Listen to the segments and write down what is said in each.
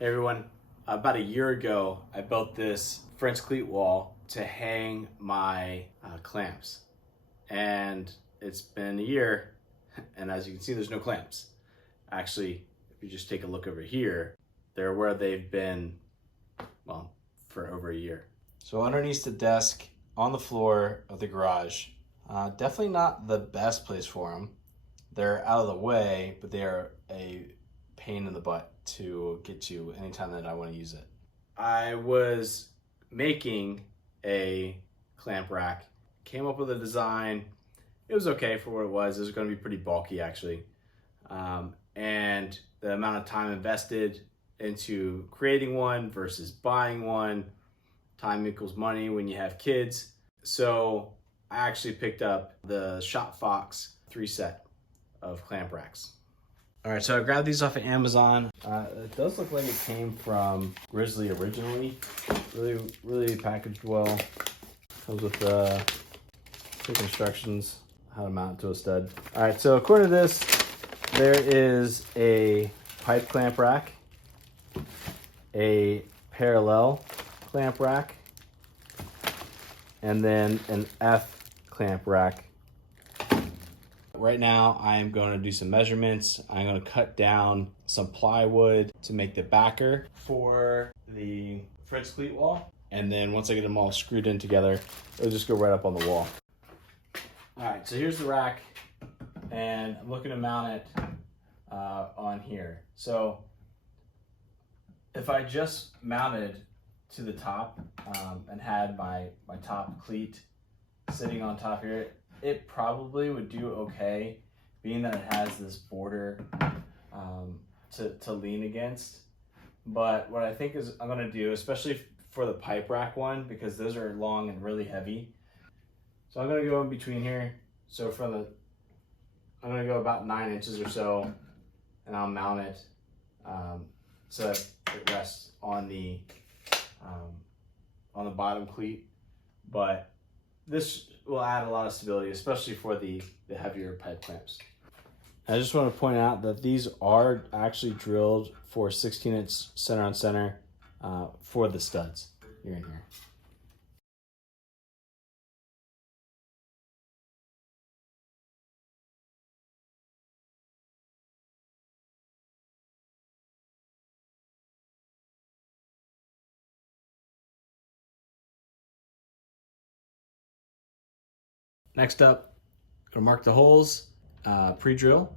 Hey everyone, about a year ago I built this French cleat wall to hang my clamps, and it's been a year and as you can see there's no clamps. Actually, if you just take a look over here, they're where they've been, well, for over a year. So underneath the desk on the floor of the garage, definitely not the best place for them. They're out of the way, but they are a pain in the butt to get to anytime that I want to use it. I was making a clamp rack, came up with a design. It was okay for what it was. It was going to be pretty bulky actually. And the amount of time invested into creating one versus buying one, time equals money when you have kids. So I actually picked up the ShopFox 3 set of clamp racks. All right, so I grabbed these off of Amazon. It does look like it came from Grizzly originally. Really packaged well. Comes with quick instructions how to mount it to a stud. All right, so according to this, there is a pipe clamp rack, a parallel clamp rack, and then an F clamp rack. Right now, I am going to do some measurements. I'm going to cut down some plywood to make the backer for the French cleat wall. And then once I get them all screwed in together, it'll just go right up on the wall. All right, so here's the rack, and I'm looking to mount it on here. So if I just mounted to the top and had my top cleat sitting on top here, it probably would do okay, being that it has this border to lean against. But what I think is I'm gonna do, especially for the pipe rack one, because those are long and really heavy. So I'm gonna go in between here. So I'm gonna go about 9 inches or so, and I'll mount it so that it rests on the bottom cleat. But this will add a lot of stability, especially for the heavier pipe clamps. I just want to point out that these are actually drilled for 16-inch center on center for the studs here and here. Next up, I'm gonna mark the holes, pre-drill,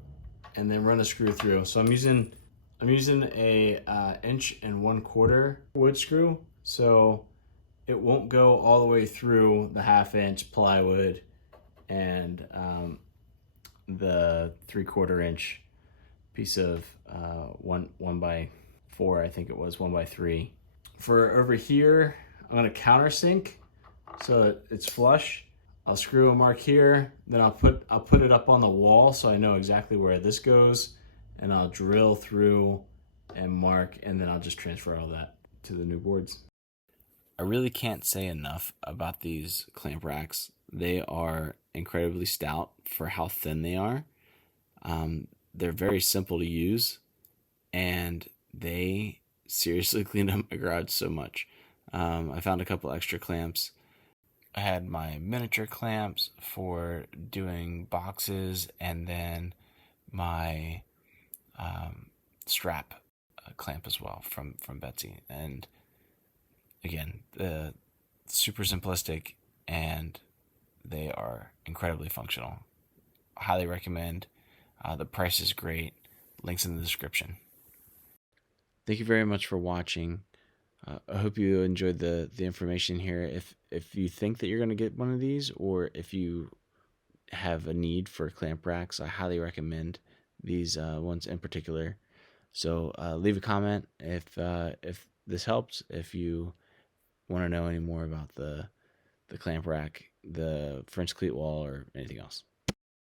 and then run a screw through. So I'm using a 1/4" wood screw, so it won't go all the way through the 1/2" plywood and the 3/4" piece of 1x4, I think it was 1x3. For over here, I'm gonna countersink so that it's flush. I'll screw a mark here, then I'll put it up on the wall so I know exactly where this goes, and I'll drill through and mark, and then I'll just transfer all that to the new boards. I really can't say enough about these clamp racks. They are incredibly stout for how thin they are. They're very simple to use, and they seriously cleaned up my garage so much. I found a couple extra clamps. I had my miniature clamps for doing boxes, and then my strap clamp as well from Betsy. And again, super simplistic, and they are incredibly functional. Highly recommend. The price is great. Links in the description. Thank you very much for watching. I hope you enjoyed the information here. If you think that you're going to get one of these, or if you have a need for clamp racks, I highly recommend these ones in particular. So leave a comment if this helps, if you want to know any more about the clamp rack, the French cleat wall, or anything else.